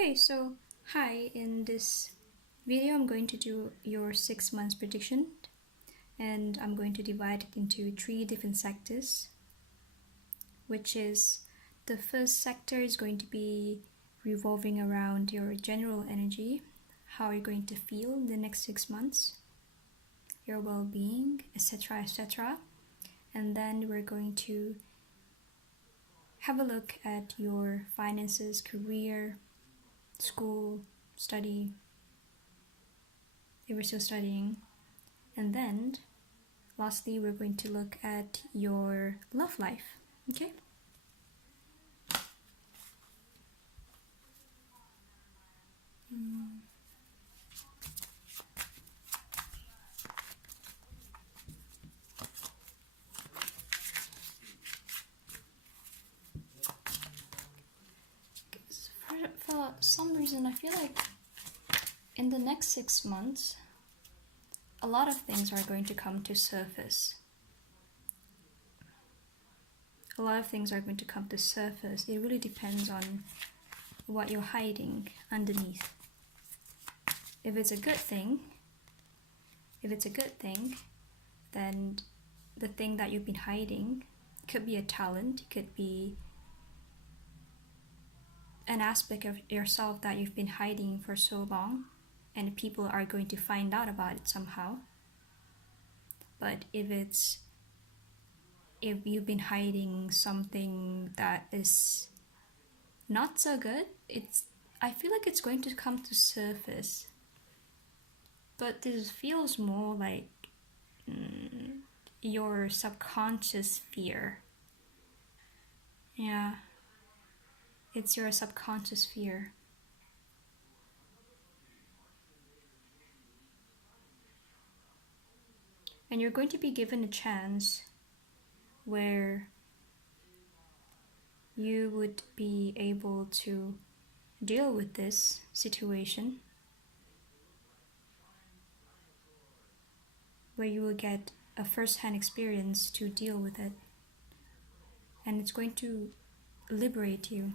Okay, so hi, in this video I'm going to do your 6 months prediction, and I'm going to divide it into three different sectors, which is the first sector is going to be revolving around your general energy, how you're going to feel in the next 6 months, your well-being, etc., etc. And then we're going to have a look at your finances, career, school, study, if you're still studying. And then lastly, we're going to look at your love life. Okay? For some reason, I feel like in the next 6 months, a lot of things are going to come to surface. A lot of things are going to come to surface. It really depends on what you're hiding underneath. If it's a good thing, then the thing that you've been hiding could be a talent, it could be an aspect of yourself that you've been hiding for so long, and people are going to find out about it somehow. But if you've been hiding something that is not so good, I feel like it's going to come to surface. But this feels more like your subconscious fear. Yeah, it's your subconscious fear. And you're going to be given a chance where you would be able to deal with this situation, where you will get a first-hand experience to deal with it, and it's going to liberate you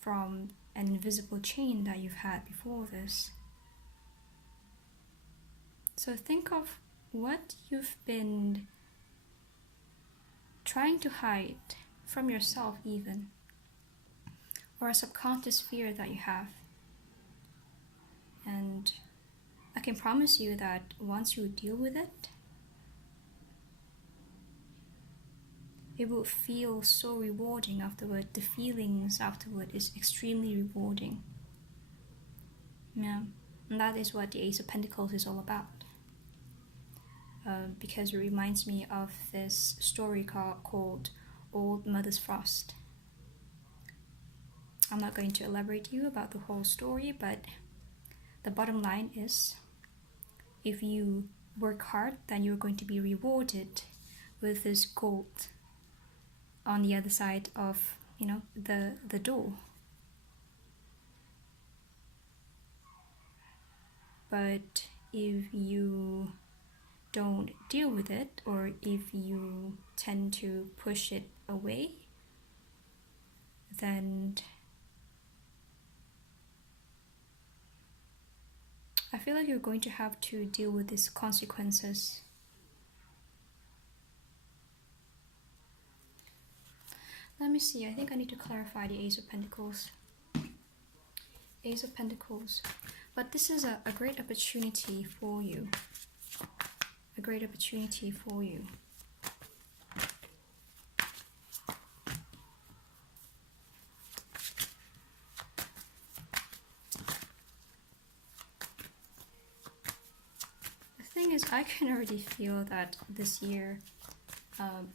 from an invisible chain that you've had before this. So think of what you've been trying to hide from yourself even, or a subconscious fear that you have. And I can promise you that once you deal with it, it will feel so rewarding afterward. The feelings afterward is extremely rewarding. Yeah, and that is what the Ace of Pentacles is all about. Because it reminds me of this story called Old Mother's Frost. I'm not going to elaborate to you about the whole story, but the bottom line is, if you work hard, then you're going to be rewarded with this gold on the other side of, the door. But if you don't deal with it, or if you tend to push it away, then I feel like you're going to have to deal with these consequences. Let me see, I think I need to clarify the Ace of Pentacles. Ace of Pentacles. But this is a great opportunity for you. A great opportunity for you. The thing is, I can already feel that this year,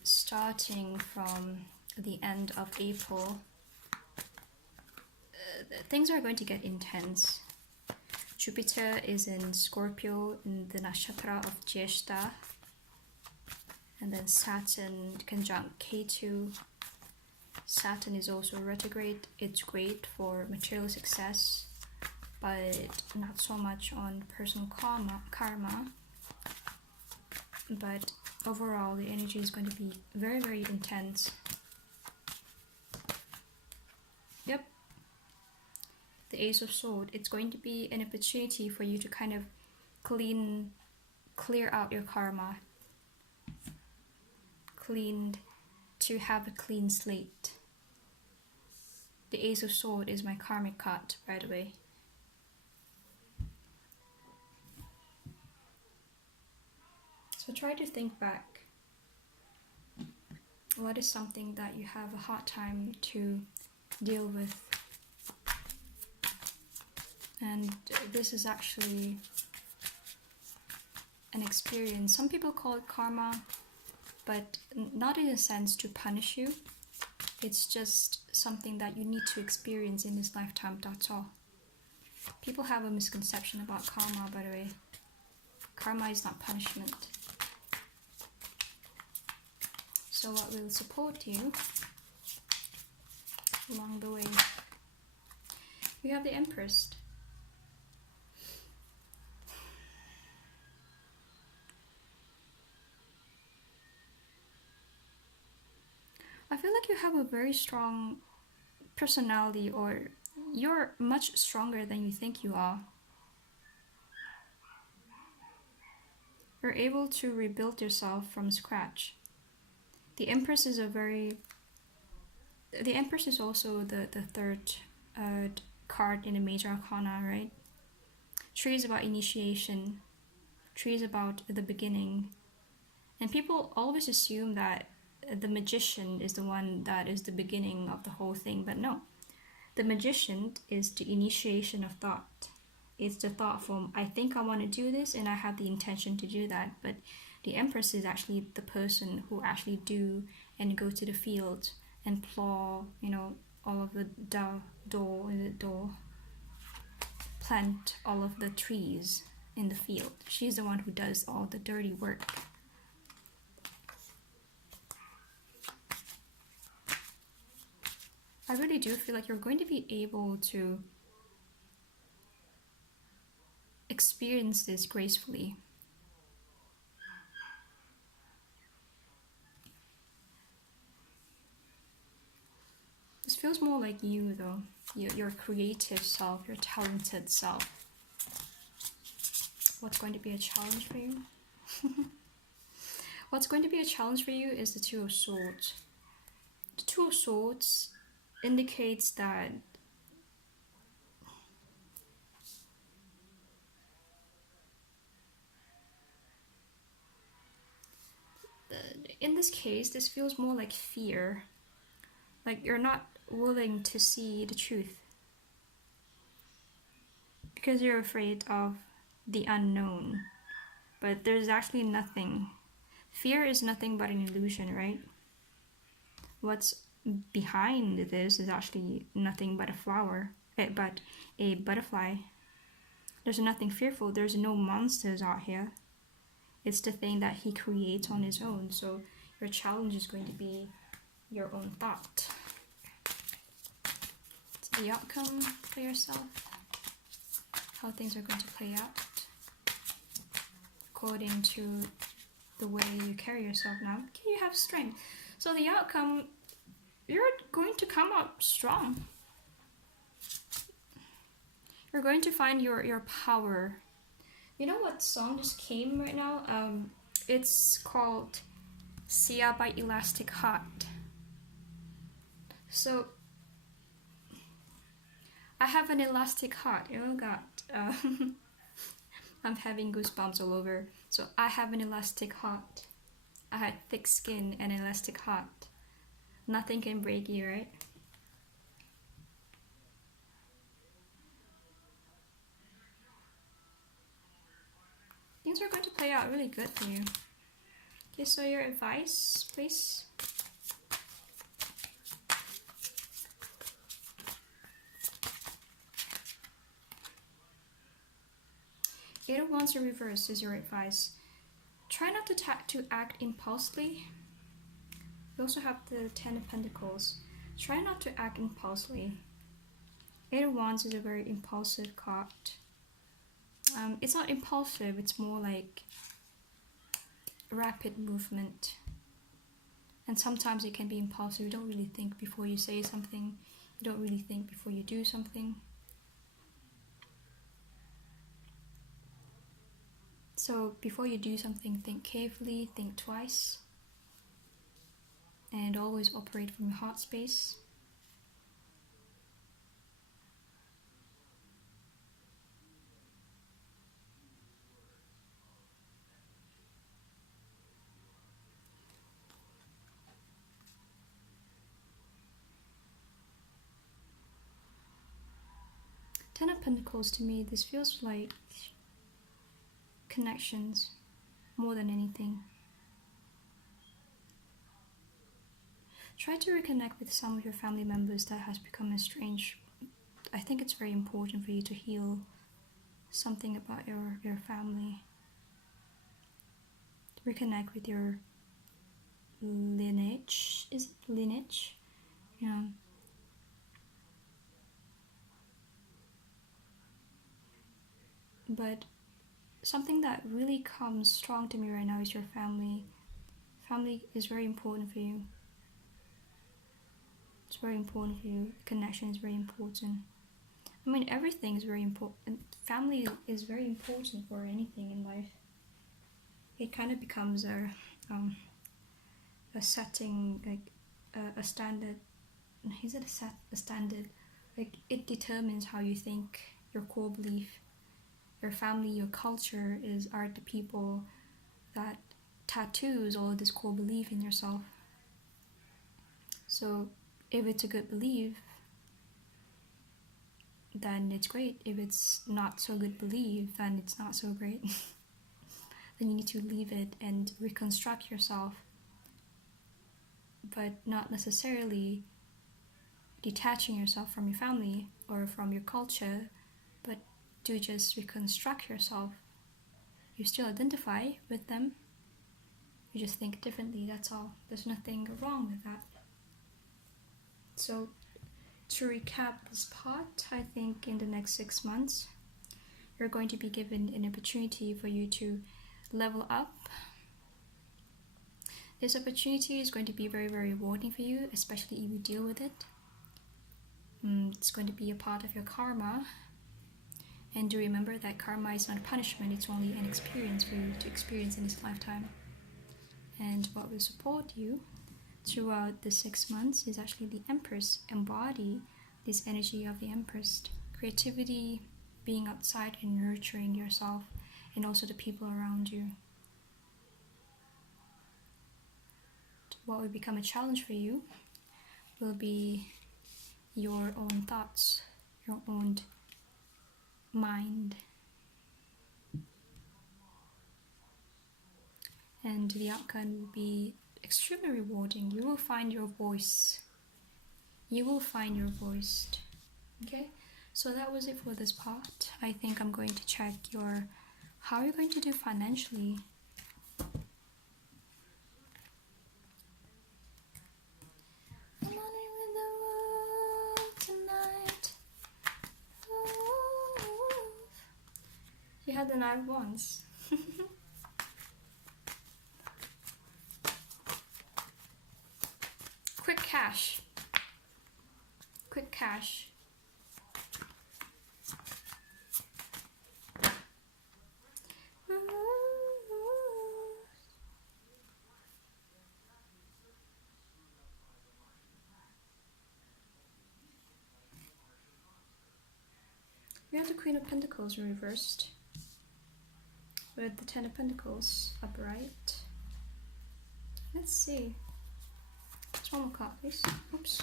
starting from the end of April, things are going to get intense. Jupiter is in Scorpio in the nakshatra of Jyeshta, and then Saturn conjunct Ketu. Saturn is also retrograde. It's great for material success, but not so much on personal karma. But overall, the energy is going to be very, very intense. Yep. the Ace of Swords, it's going to be an opportunity for you to kind of clear out your karma, to have a clean slate. The Ace of Swords is my karmic card, by the way. So try to think back. What is something that you have a hard time to deal with? And this is actually an experience. Some people call it karma, but not in a sense to punish you. It's just something that you need to experience in this lifetime, that's all. People have a misconception about karma, by the way. Karma is not punishment. So what will support you along the way? We have the Empress. I feel like you have a very strong personality, or you're much stronger than you think you are. You're able to rebuild yourself from scratch. The Empress is the Empress is also the third card in the Major Arcana, right? Tree is about initiation. Tree is about the beginning. And people always assume that the Magician is the one that is the beginning of the whole thing, but no. The Magician is the initiation of thought. It's the thought form, I think I want to do this and I have the intention to do that. But the Empress is actually the person who actually do and go to the field and plow, all of the door, plant all of the trees in the field. She's the one who does all the dirty work. I really do feel like you're going to be able to experience this gracefully. This feels more like you, though. Your creative self, your talented self. What's going to be a challenge for you? What's going to be a challenge for you is the Two of Swords. The Two of Swords indicates that in this case, this feels more like fear. Like you're not willing to see the truth because you're afraid of the unknown. But there's actually nothing. Fear is nothing but an illusion, right? What's behind this is actually nothing but a flower, but a butterfly. There's nothing fearful. There's no monsters out here. It's the thing that he creates on his own. So your challenge is going to be your own thought. It's the outcome for yourself. How things are going to play out according to the way you carry yourself now. Okay, you have strength. So the outcome, you're going to come up strong. You're going to find your power. You know what song just came right now? It's called Sia by Elastic Heart. So I have an elastic heart. Oh god. I'm having goosebumps all over. So I have an elastic heart. I had thick skin and elastic heart. Nothing can break you, right? Things are going to play out really good for you. Okay, so your advice, please. Eight of Wands in reverse is your advice. Try not to act impulsively. We also have the Ten of Pentacles. Try not to act impulsively. Eight of Wands is a very impulsive card. It's not impulsive, it's more like rapid movement. And sometimes it can be impulsive. You don't really think before you say something. You don't really think before you do something. So before you do something, think carefully, think twice, and always operate from your heart space. Ten of Pentacles, to me, this feels like connections more than anything. Try to reconnect with some of your family members that has become estranged. I think it's very important for you to heal something about your family. Reconnect with your lineage. Is it lineage? Yeah. But something that really comes strong to me right now is your family. Family is very important for you. It's very important for you. Connection is very important. I mean, everything is very important. Family is very important for anything in life. It kind of becomes a setting, like a standard. Is it a standard? Like, it determines how you think, your core belief. Your family, your culture are the people that tattoos all of this core belief in yourself. So if it's a good belief, then it's great. If it's not so good belief, then it's not so great. Then you need to leave it and reconstruct yourself, but not necessarily detaching yourself from your family or from your culture, but to just reconstruct yourself. You still identify with them, you just think differently, that's all. There's nothing wrong with that. So to recap this part, I think in the next 6 months you're going to be given an opportunity for you to level up. This opportunity is going to be very, very rewarding for you, especially if you deal with it. It's going to be a part of your karma. And do remember that karma is not a punishment, it's only an experience for you to experience in this lifetime. And what will support you throughout the 6 months is actually the Empress. Embody this energy of the Empress. Creativity, being outside and nurturing yourself, and also the people around you. What will become a challenge for you will be your own thoughts, your own mind. And the outcome will be extremely rewarding. You will find your voice. You will find your voice. Okay? So that was it for this part. I think I'm going to check how you're going to do financially. I'm running with the world tonight. Ooh. You had the Knight of Wands. Quick cash. Quick cash. We have the Queen of Pentacles reversed with the Ten of Pentacles upright. Let's see. Just one more card, please. Oops.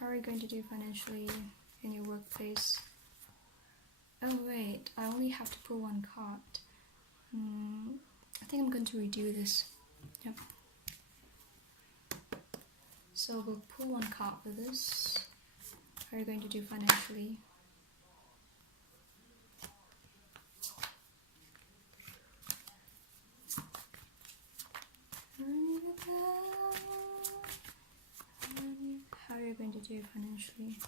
How are you going to do financially in your workplace? Oh wait, I only have to pull one card. I think I'm going to redo this. Yep. So we'll pull one card for this. How are you going to do financially? How are you going to do financially?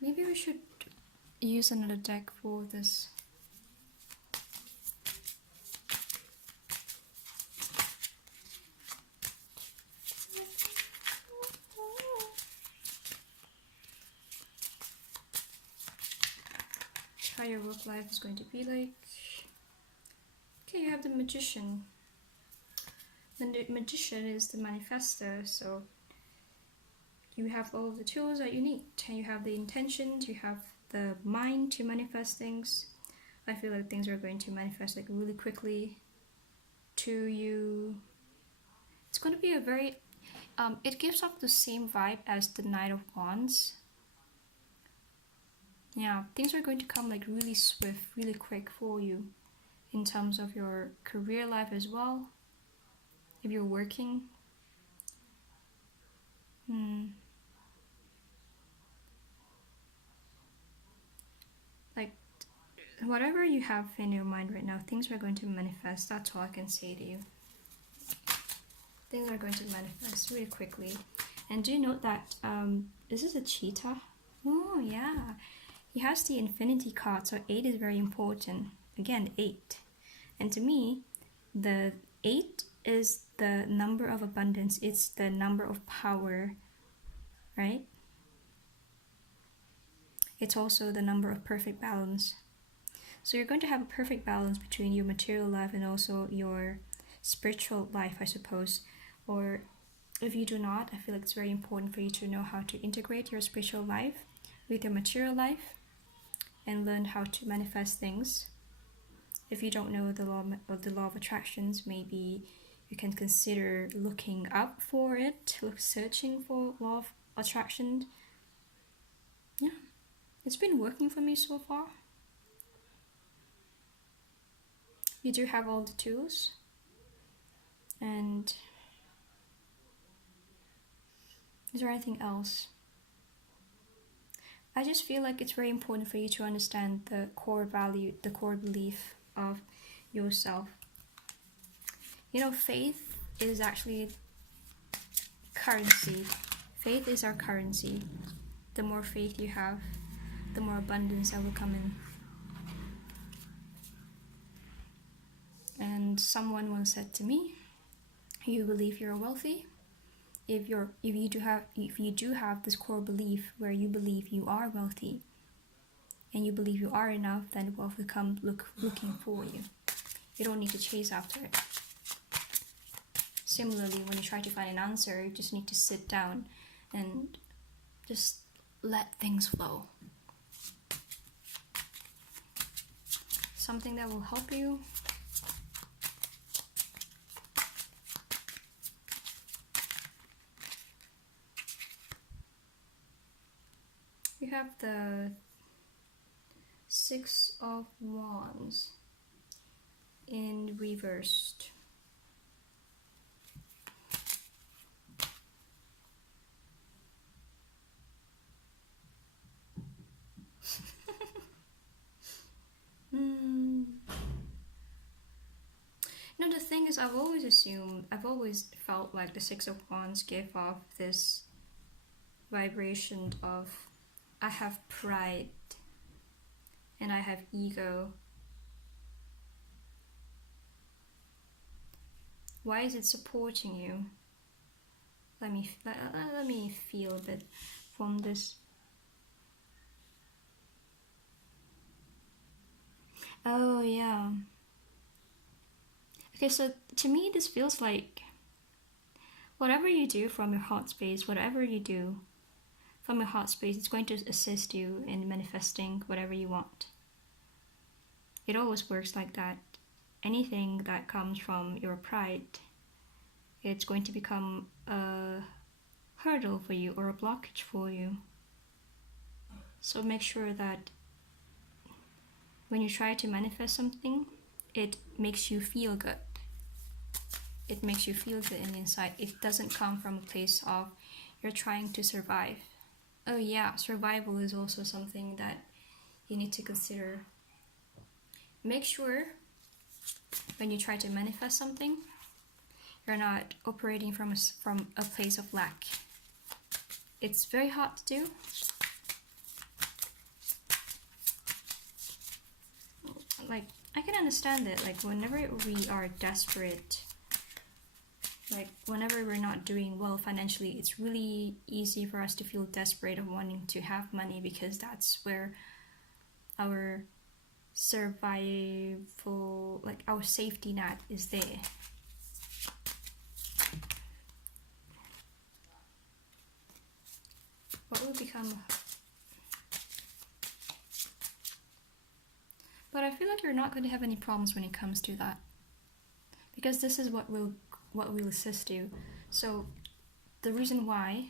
Maybe we should use another deck for this. your work life is going to be like. Okay, you have the Magician. The Magician is the manifester, so you have all the tools that you need, and you have the intentions, you have the mind to manifest things. I feel like things are going to manifest like really quickly to you. It's going to be a very it gives off the same vibe as the Knight of Wands. Yeah, things are going to come like really swift, really quick for you in terms of your career life as well. If you're working, like whatever you have in your mind right now, things are going to manifest. That's all I can say to you. Things are going to manifest really quickly. And do note that this is a cheetah. Oh yeah, he has the infinity card, so 8 is very important. Again, 8. And to me, the 8 is the number of abundance. It's the number of power, right? It's also the number of perfect balance. So you're going to have a perfect balance between your material life and also your spiritual life, I suppose. Or if you do not, I feel like it's very important for you to know how to integrate your spiritual life with your material life and learn how to manifest things. If you don't know the law of attractions, maybe you can consider looking up for it, searching for law of attraction. Yeah, it's been working for me so far. You do have all the tools, and is there anything else? I just feel like it's very important for you to understand the core value, the core belief of yourself. You know, faith is actually currency. Faith is our currency. The more faith you have, the more abundance that will come in. And someone once said to me, you believe you're wealthy? If you do have this core belief where you believe you are wealthy and you believe you are enough, then wealth will come looking for you. You don't need to chase after it. Similarly, when you try to find an answer, you just need to sit down and just let things flow. Something that will help you. We have the 6 of Wands in reversed. No, the thing is, I've always felt like the 6 of Wands gave off this vibration of I have pride and I have ego. Why is it supporting you? Let me feel a bit from this. Oh yeah. Okay, so to me this feels like whatever you do from your heart space, whatever you do from your heart space, it's going to assist you in manifesting whatever you want. It always works like that. Anything that comes from your pride, it's going to become a hurdle for you or a blockage for you. So make sure that when you try to manifest something, it makes you feel good. It makes you feel good in the inside. It doesn't come from a place of you're trying to survive. Oh yeah, survival is also something that you need to consider. Make sure when you try to manifest something, you're not operating from a place of lack. It's very hard to do. Like, I can understand it. Like, whenever we are desperate, like whenever we're not doing well financially, it's really easy for us to feel desperate of wanting to have money, because that's where our survival, like our safety net is there. What will become? But I feel like you're not going to have any problems when it comes to that, because this is what will assist you. So the reason why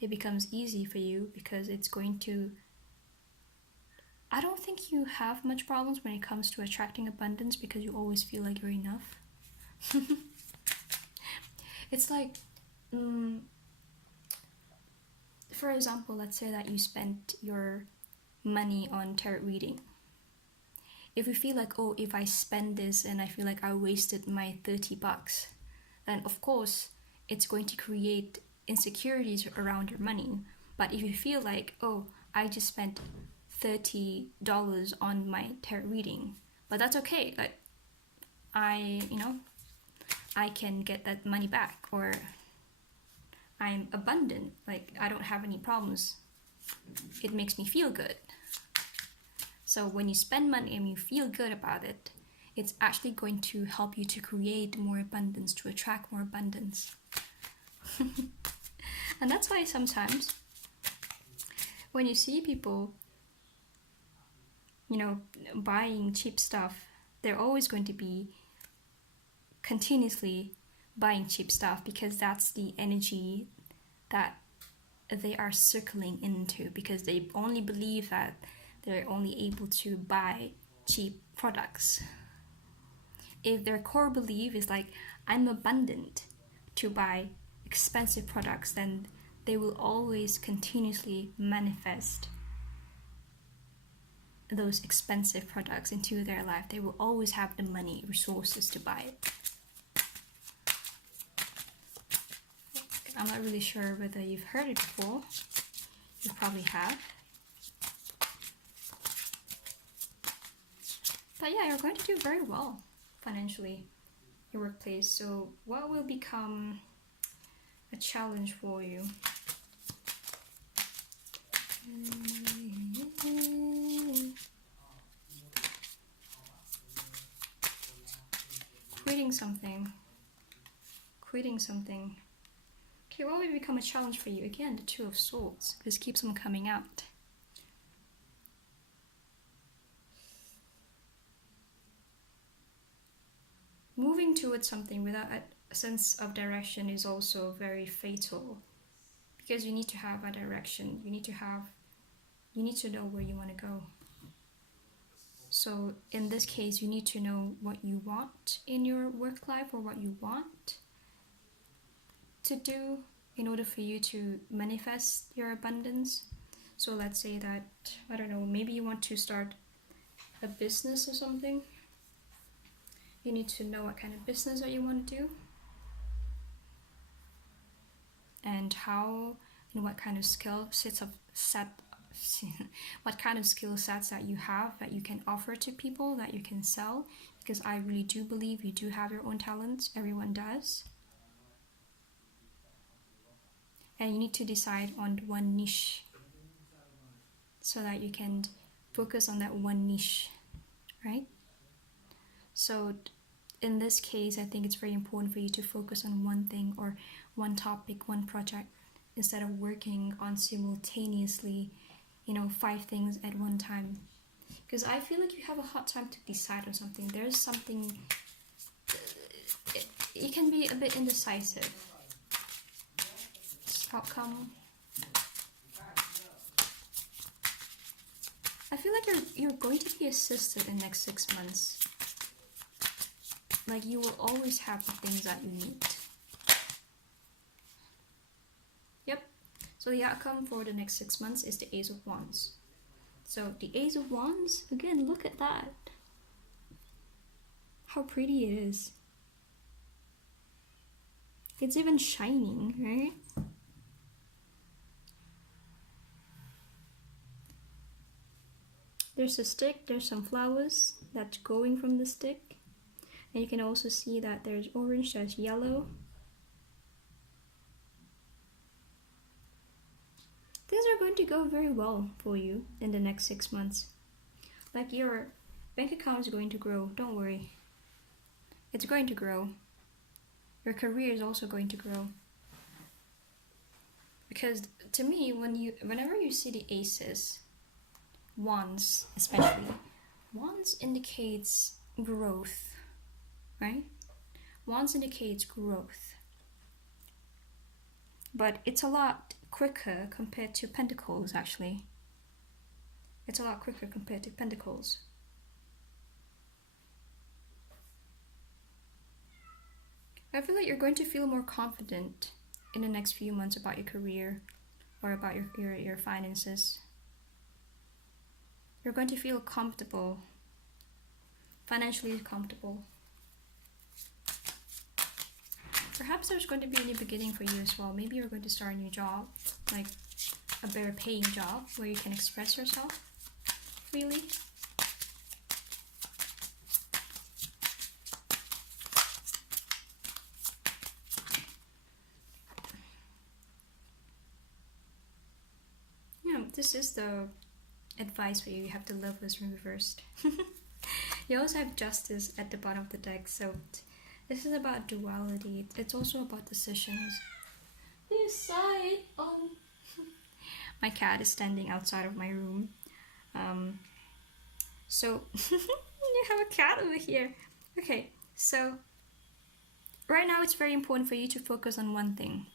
it becomes easy for you, because it's going to, I don't think you have much problems when it comes to attracting abundance, because you always feel like you're enough. It's like, for example, let's say that you spent your money on tarot reading. If you feel like, oh, if I spend this and I feel like I wasted my $30, then of course it's going to create insecurities around your money. But if you feel like, oh, I just spent $30 on my tarot reading, but that's okay, like I can get that money back, or I'm abundant, like I don't have any problems, it makes me feel good. So when you spend money and you feel good about it, it's actually going to help you to create more abundance, to attract more abundance. And that's why sometimes when you see people, buying cheap stuff, they're always going to be continuously buying cheap stuff, because that's the energy that they are circling into, because they only believe that they're only able to buy cheap products. If their core belief is like, I'm abundant to buy expensive products, then they will always continuously manifest those expensive products into their life. They will always have the money, resources to buy it. I'm not really sure whether you've heard it before. You probably have. But yeah, you're going to do very well financially, your workplace. So what will become a challenge for you? Quitting something. Okay, what will become a challenge for you? Again, the Two of Swords. This keeps on coming out. Moving towards something without a sense of direction is also very fatal, because you need to have a direction. You need to know where you want to go. So in this case, you need to know what you want in your work life, or what you want to do in order for you to manifest your abundance. So let's say that, I don't know, maybe you want to start a business or something. You need to know what kind of business that you want to do, and how and what kind of what kind of skill sets that you have that you can offer to people, that you can sell, because I really do believe you do have your own talents. Everyone does. And you need to decide on one niche, so that you can focus on that one niche, right? So in this case, I think it's very important for you to focus on one thing, or one topic, one project, instead of working on simultaneously, 5 things at one time. Because I feel like you have a hard time to decide on something. There's something, it can be a bit indecisive. Outcome. I feel like you're going to be assisted in the next 6 months. Like, you will always have the things that you need. Yep. So the outcome for the next 6 months is the Ace of Wands. So the Ace of Wands, again, look at that. How pretty it is. It's even shining, right? There's a stick, there's some flowers that's going from the stick. And you can also see that there's orange, there's yellow. Things are going to go very well for you in the next 6 months. Like, you're bank account is going to grow. Don't worry. It's going to grow. Your career is also going to grow. Because to me, whenever you see the aces, wands especially, wands indicates growth, right? Wands indicates growth. But it's a lot quicker compared to pentacles, actually. It's a lot quicker compared to pentacles. I feel like you're going to feel more confident in the next few months about your career or about your finances. You're going to feel comfortable, financially comfortable. Perhaps there's going to be a new beginning for you as well. Maybe you're going to start a new job, like a better paying job where you can express yourself freely. Yeah, this is the advice for you. You have to love this reversed. You also have justice at the bottom of the deck, so this is about duality. It's also about decisions. Decide on. My cat is standing outside of my room. So you have a cat over here. Okay, so right now it's very important for you to focus on one thing.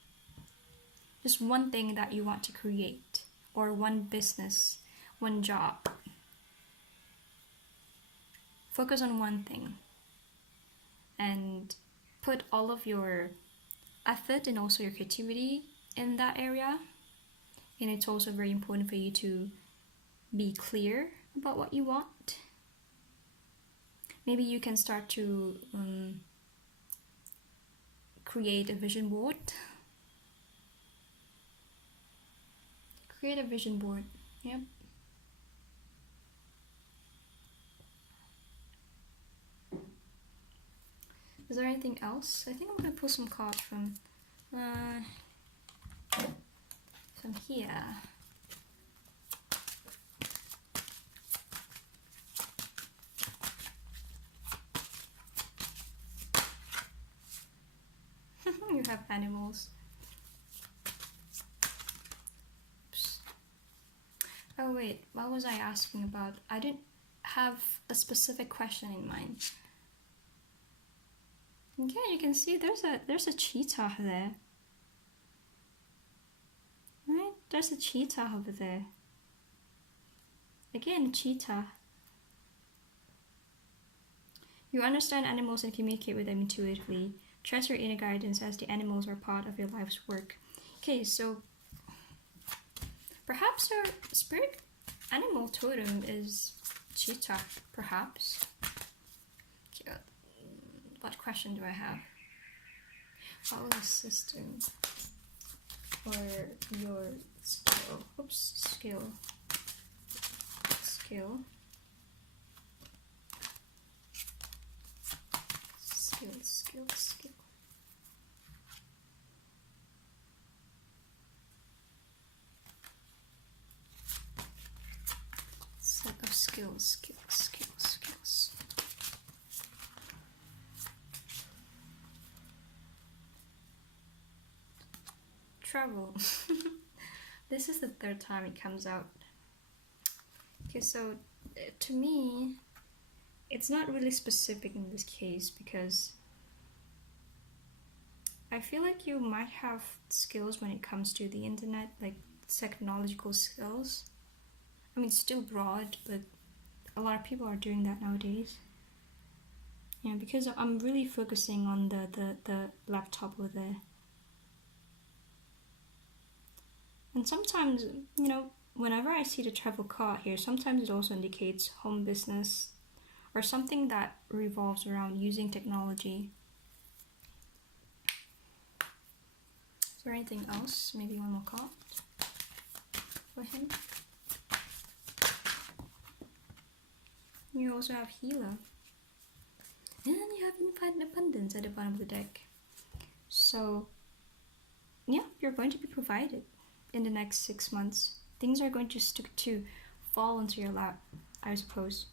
Just one thing that you want to create, or one business, one job. Focus on one thing and put all of your effort and also your creativity in that area. And it's also very important for you to be clear about what you want. Maybe you can start to create a vision board. Create a vision board. Yep. Is there anything else? I think I'm gonna pull some cards from here. You have animals. Oops. Oh wait, what was I asking about? I didn't have a specific question in mind. Yeah, you can see there's a cheetah there. Right? There's a cheetah over there. Again, cheetah. You understand animals and communicate with them intuitively. Trust your inner guidance as the animals are part of your life's work. Okay, so perhaps your spirit animal totem is cheetah, perhaps. Okay, what question do I have? Follow the system or your skill. Oops, skill. Skill. Skill. Set of skills. Travel. This is the third time it comes out. Okay, so to me, it's not really specific in this case because I feel like you might have skills when it comes to the internet, like technological skills. I mean, it's still broad, but a lot of people are doing that nowadays. Yeah, because I'm really focusing on the laptop over there. And sometimes, you know, whenever I see the travel card here, sometimes it also indicates home business or something that revolves around using technology. Is there anything else? Maybe one more card for him. You also have healer. And you have infinite abundance at the bottom of the deck. So, yeah, you're going to be provided in the next 6 months. Things are going to fall into your lap, I suppose.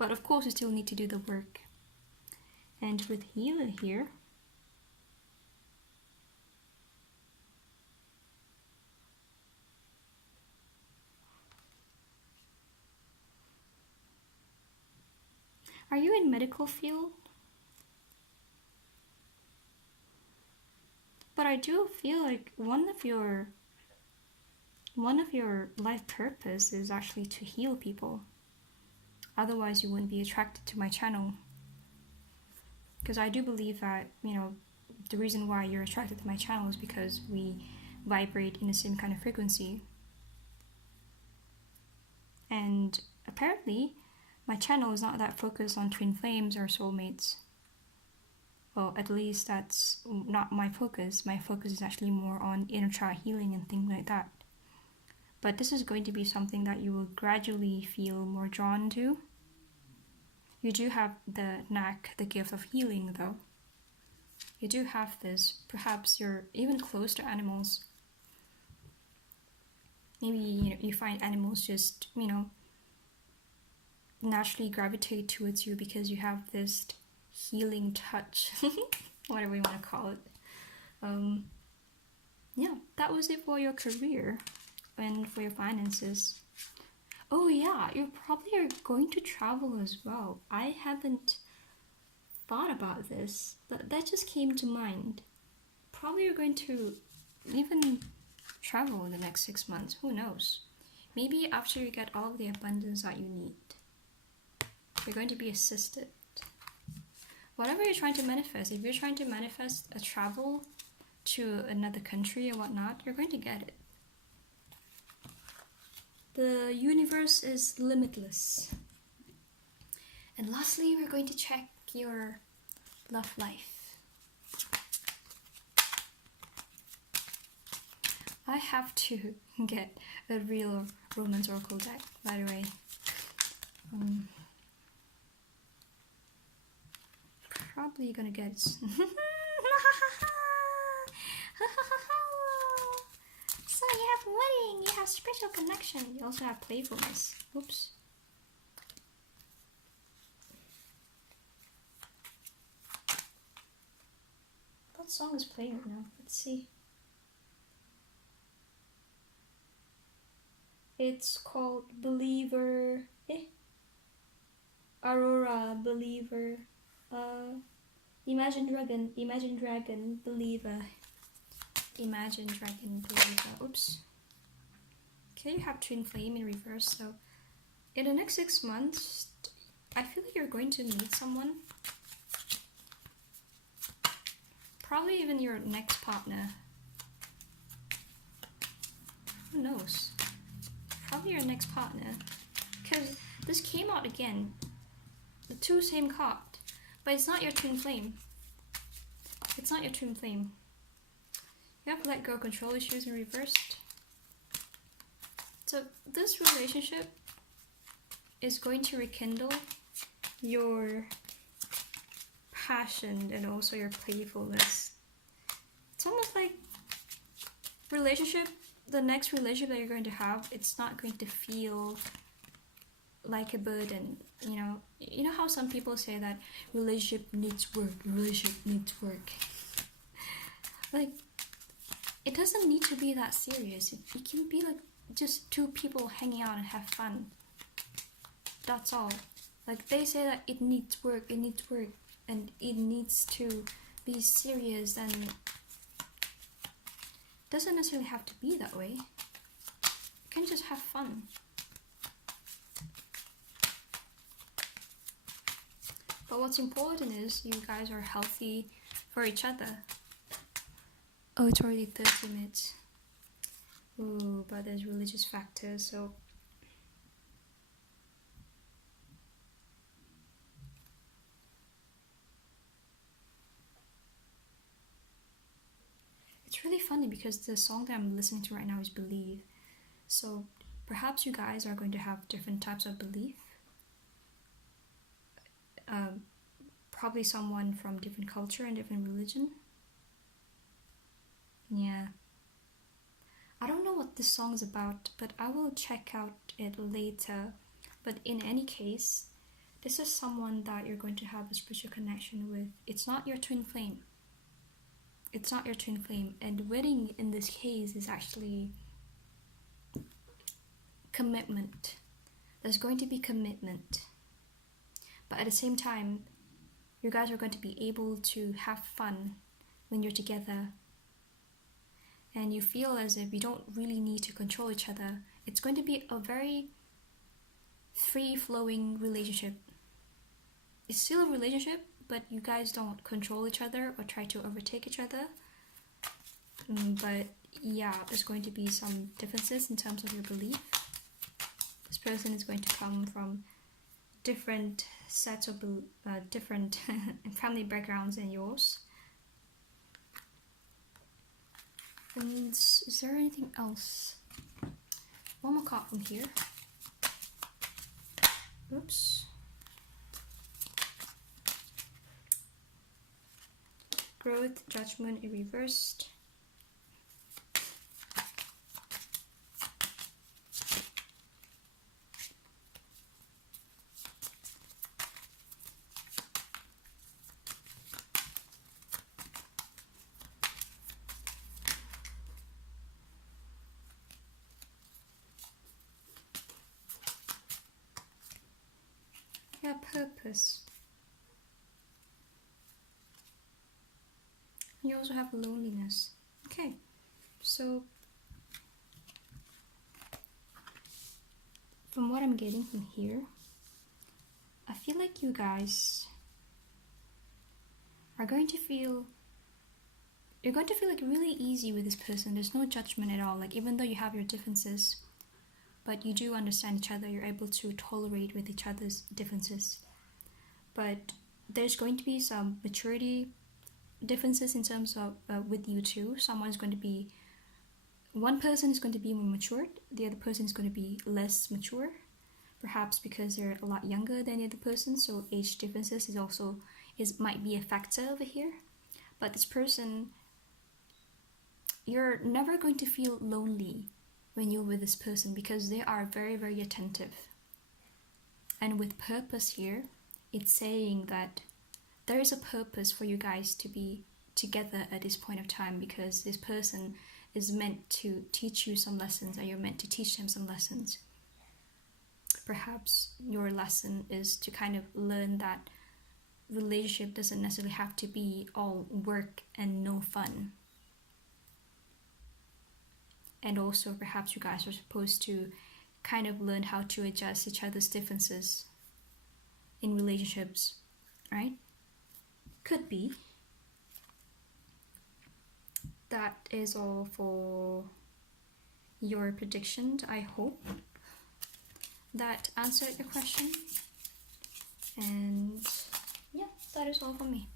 But of course, you still need to do the work. And with healer here, are you in medical field? But I do feel like one of your life purpose is actually to heal people. Otherwise, you wouldn't be attracted to my channel. Because I do believe that, the reason why you're attracted to my channel is because we vibrate in the same kind of frequency. And apparently, my channel is not that focused on twin flames or soulmates. Well, at least that's not my focus. My focus is actually more on inner child healing and things like that. But this is going to be something that you will gradually feel more drawn to. You do have the knack, the gift of healing though. You do have this. Perhaps you're even close to animals. Maybe you find animals just, naturally gravitate towards you because you have this healing touch, whatever you want to call it. Yeah, that was it for your career and for your finances. Oh yeah, you probably are going to travel as well. I haven't thought about this, but that just came to mind. Probably you're going to even travel in the next 6 months. Who knows? Maybe after you get all of the abundance that you need, you're going to be assisted. Whatever you're trying to manifest, if you're trying to manifest a travel to another country or whatnot, you're going to get it. The universe is limitless. And lastly, we're going to check your love life. I have to get a real romance oracle deck, by the way. Probably gonna get So you have wedding, you have spiritual connection, you also have playfulness. Oops. What song is playing right now? Let's see. It's called Believer. Aurora, Believer. Imagine Dragon, Believer. Imagine Dragon, Believer. Oops. Okay, you have Twin Flame in reverse. So, in the next 6 months, I feel like you're going to meet someone. Probably even your next partner. Who knows? Probably your next partner. Because this came out again. The two same card. But it's not your twin flame. It's not your twin flame. You have let go control issues in reversed. So this relationship is going to rekindle your passion and also your playfulness. It's almost like the next relationship that you're going to have, it's not going to feel like a burden. You know how some people say that relationship needs work. Like, it doesn't need to be that serious. It can be like just two people hanging out and have fun. That's all. Like, they say that it needs work, and it needs to be serious, and it doesn't necessarily have to be that way. You can just have fun. But what's important is you guys are healthy for each other. Oh, it's already 30 minutes. Ooh, but there's religious factors, so... It's really funny because the song that I'm listening to right now is Believe. So perhaps you guys are going to have different types of belief. Probably someone from different culture and different religion. Yeah. I don't know what this song is about, but I will check out it later. But in any case, this is someone that you're going to have a spiritual connection with. It's not your twin flame. It's not your twin flame. And wedding in this case is actually commitment. There's going to be commitment. But at the same time, you guys are going to be able to have fun when you're together. And you feel as if you don't really need to control each other. It's going to be a very free-flowing relationship. It's still a relationship, but you guys don't control each other or try to overtake each other. But yeah, there's going to be some differences in terms of your belief. This person is going to come from different sets of different family backgrounds than yours. And is there anything else? One more card from here. Oops. Growth, judgment, in reversed. Yeah, purpose. You also have loneliness. Okay, so from what I'm getting from here, I feel like you guys are going to feel, you're going to feel like really easy with this person. There's no judgment at all. Like, even though you have your differences, but you do understand each other, you're able to tolerate with each other's differences. But there's going to be some maturity differences in terms of with you two. One person is going to be more matured, the other person is going to be less mature, perhaps because they're a lot younger than the other person, so age differences might be a factor over here. But this person, you're never going to feel lonely when you're with this person because they are very, very attentive. And with purpose here, it's saying that there is a purpose for you guys to be together at this point of time, because this person is meant to teach you some lessons, and you're meant to teach them some lessons. Perhaps your lesson is to kind of learn that relationship doesn't necessarily have to be all work and no fun. And also perhaps you guys are supposed to kind of learn how to adjust each other's differences in relationships, right? Could be. That is all for your prediction. I hope that answered your question. And yeah, that is all for me.